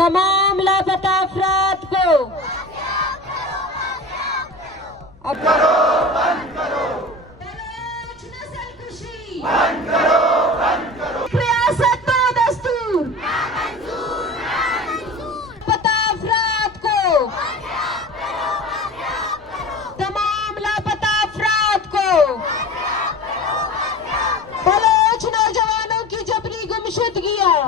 तमाम लापता अफराद को बंद करो, बंद करो, नस्लकुशी बंद करो, बंद करो, रियासत व दस्तूर मंजूर, लापता अफराद को तमाम लापता अफराद को बलोच नौजवानों की जबरी गुमशुदगियां